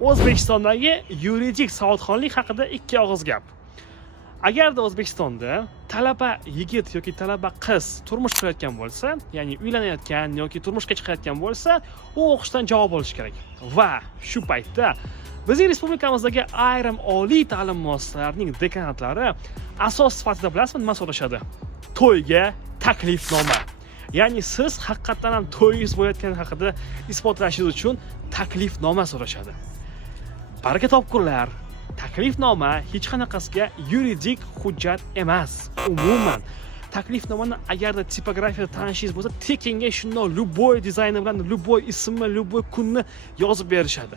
O'zbekistondagi yuridik savodxonlik haqida ikki og'iz gap. Agarda O'zbekistonda talaba yigit yoki talaba qiz turmush qurayotgan bo'lsa, ya'ni uylanayotgan yoki turmushga chiqayotgan bo'lsa, u o'qishdan javob olishi kerak. Va shu paytda bizning respublikamizdagi ayrim oliy ta'lim muassasalarining dekanatlari asos sifatida bilasizmi nima so'rashadi? To'yga taklifnoma. Ya'ni siz haqiqatan ham to'yingiz bo'layotgani haqida isbotlashingiz uchun taklifnoma so'rashadi. Baraka topkurlar. Taklifnoma hech qanaqasiga yuridik hujjat emas. Umuman taklifnomani agarda tipografiyada tanishingiz bo'lsa, tekinga shundoq любой dizayni bilan любой ismni, любой kunni yozib berishadi.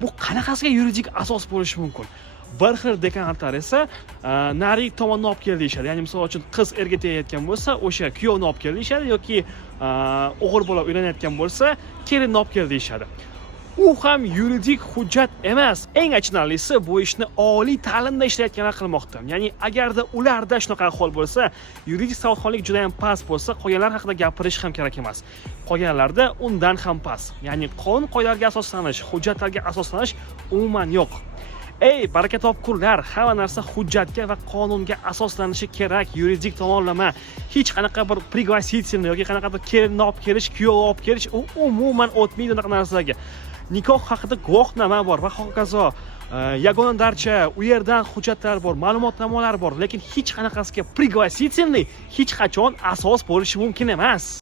Bu qanaqasiga yuridik asos bo'lishi mumkin? Bir xil dekanatlar esa narik tomonni olib kel deyishadi. Ya'ni misol uchun qiz erga tegayotgan bo'lsa, o'sha kuyovni olib kel deyishadi yoki o'g'il bola uylanayotgan bo'lsa, kelinni olib kel deyishadi. U ham yuridik hujjat emas. Eng achinarlisi bu ishni oliy ta'limda ishlayotganlar qilmoqda. Ya'ni agarda ularda shunaqa ahvol bo'lsa, yuridik savodxonlik juda ham past bo'lsa, qolganlar haqida gapirish ham kerak emas. Qolganlarda undan ham past. Ya'ni qonun qoidalarga asoslanish, hujjatlarga asoslanish umuman yo'q. Ey baraka topkurlar, hamma narsa hujjatga va qonunga asoslanishi kerak. Yuridik tomonlama hech qanaqa bir пригласительный yoki qanaqadir kelinni olib kelish, kuyovni olib kelish umuman o'tmaydi unaqa narsalarga. Nikoh haqida guvohnoma bor va hokazo. Yagona darcha, u yerdan hujjatlar bor, ma'lumotnomalar bor, lekin hech qanaqasiga пригласительный hech qachon asos bo'lishi mumkin emas.